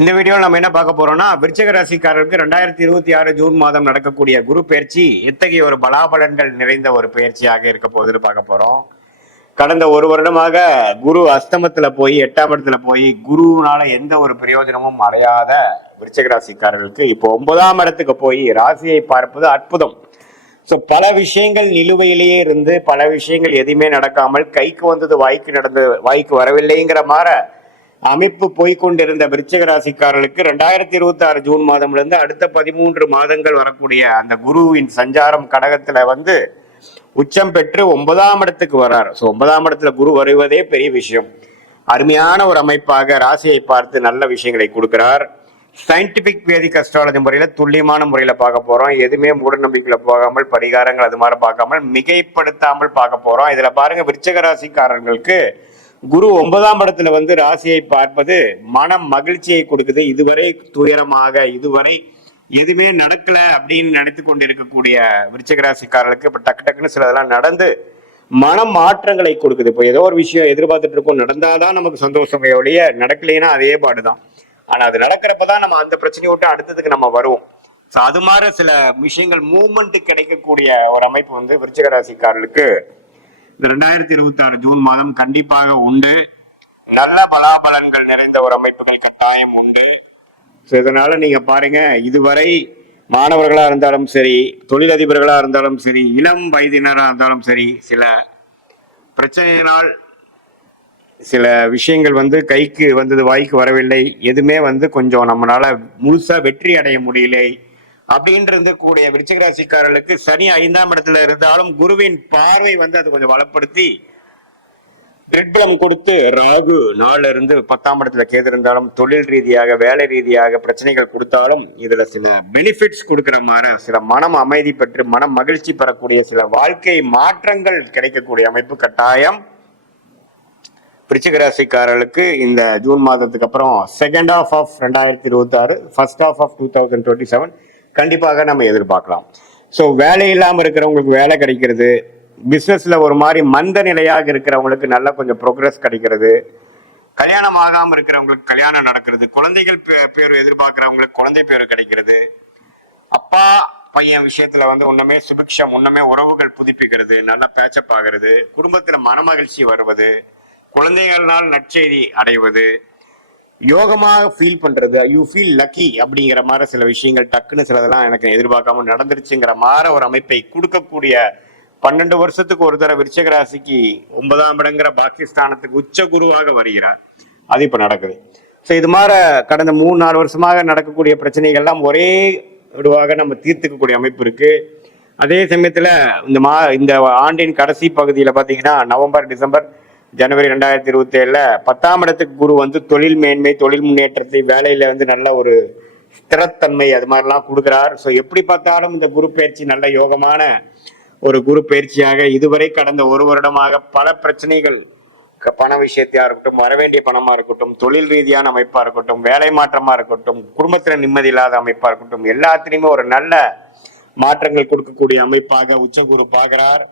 இந்த வீடியோவில் நம்ம என்ன பார்க்க போறோம்னா, விருச்சிக ராசிக்காரருக்கு 2026 ஜூன் மாதம் நடக்கக்கூடிய குரு பயிற்சி எத்தகைய ஒரு பலாபலன்கள் நிறைந்த ஒரு பயிற்சியாக இருக்க போகுதுன்னு பார்க்க போறோம். கடந்த ஒரு வருடமாக குரு அஸ்தமத்துல போய் 8ஆம் இடத்துல போய் குருனால எந்த ஒரு பிரயோஜனமும் அடையாத விருச்சிக ராசிக்காரர்களுக்கு இப்போ 9ஆம் இடத்துக்கு போய் ராசியை பார்ப்பது அற்புதம். ஸோ பல விஷயங்கள் நிலுவையிலேயே இருந்து பல விஷயங்கள் எதுவுமே நடக்காமல் கைக்கு வந்தது வாய்க்கு வரவில்லைங்கிற மாதிரி அமைப்பு போய்கொண்டிருந்த விருச்சிக ராசிக்காரர்களுக்கு 2026 ஜூன் மாதம்ல அடுத்த 13 மாதங்கள் வரக்கூடிய அந்த குருவின் சஞ்சாரம் கடகத்துல உச்சம் பெற்று 9ஆம் இடத்துக்கு வர்றார். ஸோ 9ஆம் இடத்துல குரு வருவதே பெரிய விஷயம். அருமையான ஒரு அமைப்பாக ராசியை பார்த்து நல்ல விஷயங்களை கொடுக்கிறார். சயின்டிபிக் வேதிக் அஸ்ட்ராலஜி முறையில துல்லியமான முறையில பார்க்க போறோம். எதுவுமே மூட நம்பிக்கையில போகாமல் பரிகாரங்கள் அது மாதிரி பார்க்காமல் மிகைப்படுத்தாமல் பார்க்க போறோம். இதுல பாருங்க, விருச்சிக ராசிக்காரர்களுக்கு குரு 9ஆம் இடத்துல ராசியை பார்ப்பது மன மகிழ்ச்சியை கொடுக்குது. இதுவரை துயரமாக இதுவரை எதுவுமே நடக்கல அப்படின்னு நினைத்து கொண்டு இருக்கக்கூடிய விருச்சிக ராசிக்காரர்களுக்கு இப்ப டக்கு டக்குன்னு சிலதெல்லாம் நடந்து மன மாற்றங்களை கொடுக்குது. இப்போ ஏதோ ஒரு விஷயம் எதிர்பார்த்துட்டு இருக்கோம், நடந்தாதான் நமக்கு சந்தோஷம் ஒழிய நடக்கலைன்னா அதே பாடுதான். ஆனா அது நடக்கிறப்பதான் நம்ம அந்த பிரச்சனையை விட்டு அடுத்ததுக்கு நம்ம வருவோம். ஸோ அது மாதிரி சில விஷயங்கள் மூவ்மெண்ட் கிடைக்கக்கூடிய ஒரு அமைப்பு விருச்சிக ராசிக்காரர்களுக்கு 2026 ஜூன் மாதம் கண்டிப்பாக உண்டு. நல்ல பலாபலன்கள் நிறைந்த ஒரு அமைப்புகள் கட்டாயம் உண்டு. ஸோ இதனால நீங்க பாருங்க, இதுவரை மாணவர்களா இருந்தாலும் சரி, தொழிலதிபர்களா இருந்தாலும் சரி, இளம் வயதினரா இருந்தாலும் சரி, சில பிரச்சனையினால் சில விஷயங்கள் கைக்கு வந்தது வாய்க்கு வரவில்லை, எதுவுமே கொஞ்சம் நம்மளால முழுசா வெற்றி அடைய முடியலை அப்படின்றது கூடிய விருச்சிக ராசிக்காரர்களுக்கு சனி 5ஆம் இடத்துல இருந்தாலும் குருவின் பார்வை அது கொஞ்சம் வளப்படுத்தி திரிபலம் கொடுத்து ராகு 4ல இருந்து 10ஆம் இடத்துல கேது இருந்தாலும் தொழில் ரீதியாக வேலை ரீதியாக பிரச்சனைகள் கொடுத்தாலும் இதுல சில பெனிஃபிட்ஸ் கொடுக்கிற மாதிரி சில மனம் அமைதி பெற்று மனம் மகிழ்ச்சி பெறக்கூடிய சில வாழ்க்கை மாற்றங்கள் கிடைக்கக்கூடிய அமைப்பு கட்டாயம் விருச்சிக ராசிக்காரர்களுக்கு இந்த ஜூன் மாதத்துக்கு அப்புறம் second half of 2026 first half of 2027 கண்டிப்பாக நம்ம எதிர்பார்க்கலாம். ஸோ வேலை இல்லாமல் இருக்கிறவங்களுக்கு வேலை கிடைக்கிறது, பிஸ்னஸ்ல ஒரு மாதிரி மந்த நிலையாக இருக்கிறவங்களுக்கு நல்லா கொஞ்சம் ப்ரோக்ரஸ் கிடைக்கிறது, கல்யாணம் ஆகாமல் இருக்கிறவங்களுக்கு கல்யாணம் நடக்கிறது, குழந்தைகள் பேர் எதிர்பார்க்கிறவங்களுக்கு குழந்தை பேர் கிடைக்கிறது, அப்பா பையன் விஷயத்துல ஒண்ணுமே சுபிக்ஷம், ஒண்ணுமே உறவுகள் புதுப்பிக்கிறது, நல்லா பேச்சப் ஆகிறது, குடும்பத்துல மனமகிழ்ச்சி வருவது, குழந்தைகள்னால் நற்செய்தி அடைவது, யோகமாக ஃபீல் பண்றது, யூ ஃபீல் லக்கி அப்படிங்கிற மாதிரி சில விஷயங்கள் டக்குன்னு சிலதெல்லாம் எனக்கு எதிர்பார்க்காம நடந்துருச்சுங்கிற மாதிரி ஒரு அமைப்பை கொடுக்கக்கூடிய 12 வருஷத்துக்கு ஒரு தடவை விருச்சிக ராசிக்கு 9ஆம் இடங்கிற பாகிஸ்தானத்துக்கு உச்ச குருவாக வருகிறார். அது இப்ப நடக்குது. ஸோ இது மாதிரி கடந்த 3-4 வருஷமாக நடக்கக்கூடிய பிரச்சனைகள்லாம் ஒரே விடுவாக நம்ம தீர்த்துக்கக்கூடிய அமைப்பு இருக்கு. அதே சமயத்துல இந்த ஆண்டின் கடைசி பகுதியில பாத்தீங்கன்னா நவம்பர், டிசம்பர், ஜனவரி 2027 10ஆம் இடத்துக்கு குரு தொழில் மேன்மை, தொழில் முன்னேற்றத்தை, வேலையில நல்ல ஒரு ஸ்திரத்தன்மை அது மாதிரிலாம் கொடுக்குறார். ஸோ எப்படி பார்த்தாலும் இந்த குரு பயிற்சி நல்ல யோகமான ஒரு குரு பயிற்சியாக இதுவரை கடந்த ஒரு வருடமாக பல பிரச்சனைகள், பண விஷயத்தையா இருக்கட்டும், வரவேண்டிய பணமா இருக்கட்டும், தொழில் ரீதியான அமைப்பா இருக்கட்டும், வேலை மாற்றமா இருக்கட்டும், குடும்பத்துல நிம்மதி இல்லாத அமைப்பா இருக்கட்டும், எல்லாத்திலையுமே ஒரு நல்ல மாற்றங்கள் கொடுக்கக்கூடிய அமைப்பாக உச்சகுரு பார்க்கிறார்.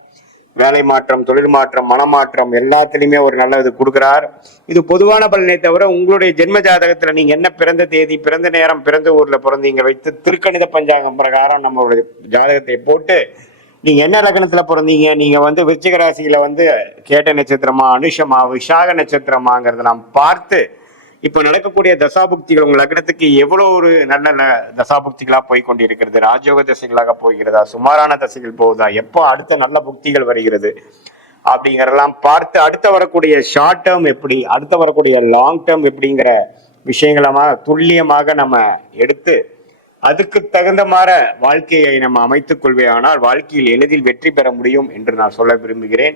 வேலை மாற்றம், தொழில் மாற்றம், மனமாற்றம் எல்லாத்திலையுமே ஒரு நல்ல இது கொடுக்கிறார். இது பொதுவான பலனை தவிர உங்களுடைய ஜென்ம ஜாதகத்துல நீங்க என்ன பிறந்த தேதி, பிறந்த நேரம், பிறந்த ஊர்ல பிறந்தீங்க வைத்து திருக்கணித பஞ்சாங்கம் பிரகாரம் நம்மளுடைய ஜாதகத்தை போட்டு நீங்க என்ன லக்னத்துல பிறந்தீங்க, நீங்க விருச்சிக ராசியில கேட்ட நட்சத்திரமா, அனுஷமா, விஷாக நட்சத்திரமாங்கிறத நாம் பார்த்து இப்ப நடக்கக்கூடிய தசாபுக்திகள் உங்க லக்னத்துக்கு எவ்வளவு ஒரு நல்ல தசாபுக்திகளா போய் கொண்டிருக்கிறது, ராஜயோக தசைகளாக போகிறதா, சுமாரான தசைகள் போகுதா, எப்போ அடுத்த நல்ல புக்திகள் வருகிறது அப்படிங்கறதெல்லாம் பார்த்து அடுத்த வரக்கூடிய ஷார்ட் டேர்ம் எப்படி, அடுத்த வரக்கூடிய லாங் டேர்ம் எப்படிங்கிற விஷயங்களமா துல்லியமாக நம்ம எடுத்து அதுக்கு தகுந்த மாதிரி வாழ்க்கையை நம்ம அமைத்துக் கொள்வேயானால் வாழ்க்கையில் எளிதில் வெற்றி பெற முடியும் என்று நான் சொல்ல விரும்புகிறேன்.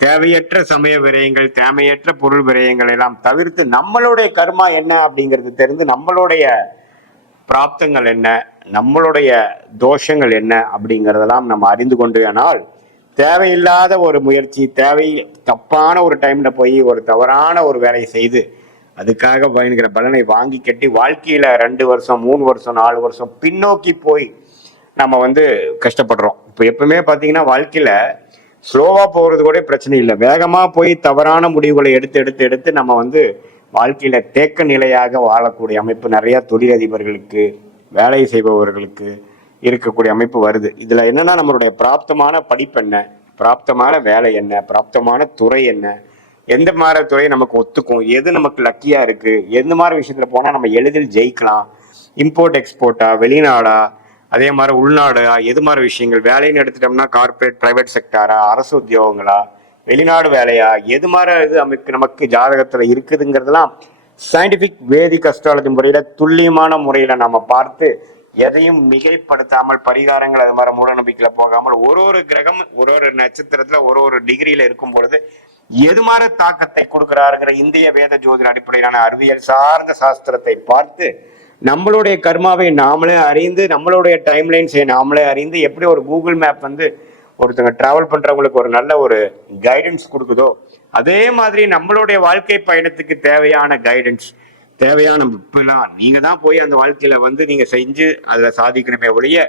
தேவையற்ற சமய விரயங்கள், தேவையற்ற பொருள் விரயங்கள் எல்லாம் தவிர்த்து நம்மளுடைய கர்மா என்ன அப்படிங்கிறது தெரிந்து நம்மளுடைய பிராப்தங்கள் என்ன, நம்மளுடைய தோஷங்கள் என்ன அப்படிங்கிறதெல்லாம் நம்ம அறிந்து கொண்டேனால் தேவையில்லாத ஒரு முயற்சி, தப்பான ஒரு டைம்ல போய் ஒரு தவறான ஒரு வேலையை செய்து அதுக்காக பயணிக்கிற பலனை வாங்கி கட்டி வாழ்க்கையில 2 வருஷம் 3 வருஷம் 4 வருஷம் பின்னோக்கி போய் நம்ம கஷ்டப்படுறோம். இப்போ எப்பவுமே பாத்தீங்கன்னா வாழ்க்கையில ஸ்லோவா போறது கூட பிரச்சனை இல்லை, வேகமா போய் தவறான முடிவுகளை எடுத்து நம்ம வாழ்க்கையில தேக்க நிலையாக வாழக்கூடிய அமைப்பு நிறைய தொழிலதிபர்களுக்கு, வேலை செய்பவர்களுக்கு இருக்கக்கூடிய அமைப்பு வருது. இதுல என்னன்னா, நம்மளுடைய பிராப்தமான படிப்பு என்ன, பிராப்தமான வேலை என்ன, பிராப்தமான துறை என்ன, எந்த மாதிரி துறை நமக்கு ஒத்துக்கும், எது நமக்கு லக்கியா இருக்கு, எந்த மாதிரி விஷயத்துல போனா நம்ம எளிதில் ஜெயிக்கலாம், இம்போர்ட் எக்ஸ்போர்ட்டா, வெளிநாடா, அதே மாதிரி உள்நாடா, எது மாதிரி விஷயங்கள், வேலைன்னு எடுத்துட்டோம்னா கார்பரேட் பிரைவேட் செக்டாரா, அரசு உத்தியோகங்களா, வெளிநாடு வேலையா, எது மாதிரி இது நமக்கு ஜாதகத்துல இருக்குதுங்கிறதுலாம் சயின்டிபிக் வேதிக் அஸ்ட்ராலஜி முறையில துல்லியமான முறையில நம்ம பார்த்து எதையும் மிகைப்படுத்தாமல் பரிகாரங்கள் அது மாதிரி மூட நம்பிக்கையில போகாமல் ஒரு கிரகம் ஒரு நட்சத்திரத்துல ஒரு டிகிரியில இருக்கும் பொழுது எது மாதிரி தாக்கத்தை கொடுக்கிறாருங்கிற இந்திய வேத ஜோதிட அடிப்படையிலான அறிவியல் சார்ந்த சாஸ்திரத்தை பார்த்து நம்மளுடைய கர்மாவை நாமளே அறிந்து, நம்மளுடைய டைம்லைன்ஸை நாமளே அறிந்து, எப்படி ஒரு கூகுள் மேப் வந்து ஒருத்தங்க டிராவல் பண்றவங்களுக்கு ஒரு நல்ல ஒரு கைடன்ஸ் கொடுக்குதோ, அதே மாதிரி நம்மளுடைய வாழ்க்கை பயணத்துக்கு தேவையான கைடன்ஸ், தேவையான இப்பெல்லாம் நீங்க தான் போய் அந்த வாழ்க்கையில வந்து நீங்க செஞ்சு அதுல சாதிக்கணுமே ஒழிய,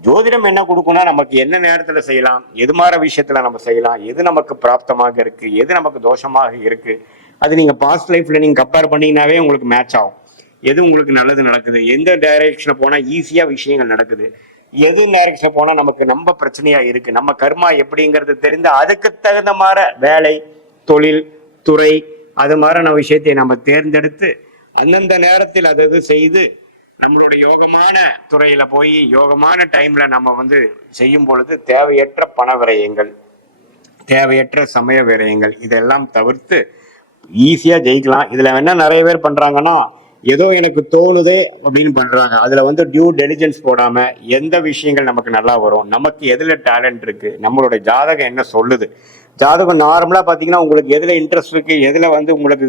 ஜோதிடம் என்ன கொடுக்கும்னா நமக்கு என்ன நேரத்துல செய்யலாம், எது மாதிரி விஷயத்துல நம்ம செய்யலாம், எது நமக்கு பிராப்தமாக இருக்கு, எது நமக்கு தோஷமாக இருக்கு, அது நீங்க பாஸ்ட் லைஃப்ல நீங்க கம்பேர் பண்ணீங்கன்னாவே உங்களுக்கு மேட்ச் ஆகும். எது உங்களுக்கு நல்லது நடக்குது, எந்த டைரக்ஷன்ல போனா ஈஸியா விஷயங்கள் நடக்குது, எது டைரக்ஷன் போனா நமக்கு நம்ம பிரச்சனையா இருக்கு, நம்ம கர்மா எப்படிங்கிறது தெரிந்து அதுக்கு தகுந்த மாதிரி வேலை, தொழில், துறை, அது மாதிரியான விஷயத்தை நம்ம தேர்ந்தெடுத்து அந்தந்த நேரத்தில் அது செய்து நம்மளுடைய யோகமான துறையில போய் யோகமான டைம்ல நம்ம வந்து செய்யும் பொழுது தேவையற்ற பண விரயங்கள், தேவையற்ற சமய விரயங்கள் இதெல்லாம் தவிர்த்து ஈஸியா ஜெயிக்கலாம். இதுல என்ன நிறைய பேர் பண்றாங்கன்னா, ஏதோ எனக்கு தோணுதே அப்படின்னு பண்றாங்க. அதுல வந்து டியூ டெலிஜென்ஸ் போடாம எந்த விஷயங்கள் நமக்கு நல்லா வரும், நமக்கு எதுல டேலண்ட் இருக்கு, நம்மளுடைய ஜாதகம் என்ன சொல்லுது, ஜாதகம் நார்மலா பாத்தீங்கன்னா உங்களுக்கு எதுல இன்ட்ரெஸ்ட் இருக்கு, எதுல வந்து உங்களுக்கு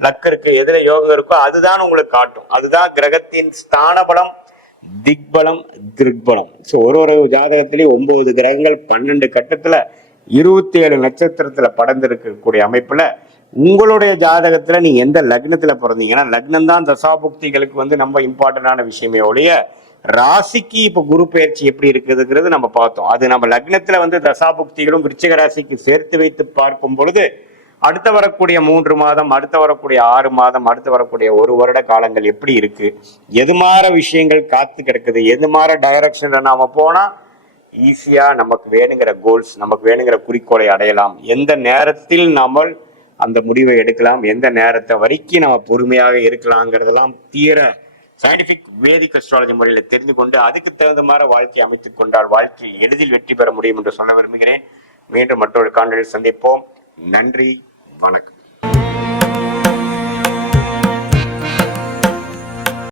லக் இருக்கு, எதுல யோகம் இருக்கோ அதுதான் உங்களுக்கு காட்டும். அதுதான் கிரகத்தின் ஸ்தான பலம், திக்பலம், திருக்பலம். ஸோ ஒரு ஜாதகத்திலேயே 9 கிரகங்கள் 12 கட்டத்துல 27 நட்சத்திரத்துல படர்ந்திருக்கக்கூடிய அமைப்புல உங்களுடைய ஜாதகத்துல நீங்க எந்த லக்னத்துல பிறந்தீங்கன்னா, லக்னம் தான் தசாபுக்திகளுக்கு வந்து நம்ம இம்பார்ட்டன்டான விஷயமே ஒழிய, ராசிக்கு இப்ப குரு பயிற்சி எப்படி இருக்குதுங்கிறது நம்ம பார்த்தோம். அது நம்ம லக்னத்துல வந்து தசாபுக்திகளும் விருச்சிக ராசிக்கு சேர்த்து வைத்து பார்க்கும் பொழுது அடுத்த வரக்கூடிய 3 மாதம், அடுத்த வரக்கூடிய 6 மாதம், அடுத்து வரக்கூடிய 1 வருட காலங்கள் எப்படி இருக்கு, எது மாதிரி விஷயங்கள் காத்து கிடக்குது, எது மாதிரி டைரக்ஷன்ல நாம போனா ஈஸியா நமக்கு வேணுங்கிற கோல்ஸ், நமக்கு வேணுங்கிற குறிக்கோளை அடையலாம், எந்த நேரத்தில் நாம அந்த முடிவை எடுக்கலாம், எந்த நேரத்தை வரைக்கும் நம்ம பொறுமையாக இருக்கலாங்கிறதெல்லாம் தீர சயின்டிபிக் வேதிக் அஸ்ட்ராலஜி முறையில தெரிந்து கொண்டு அதுக்கு தகுந்த மாதிரி வாழ்க்கையை அமைத்துக் கொண்டால் வாழ்க்கையில் எளிதில் வெற்றி பெற முடியும் என்று சொல்ல விரும்புகிறேன். மீண்டும் மற்றொரு காணொலியில் சந்திப்போம். நன்றி, வணக்கம்.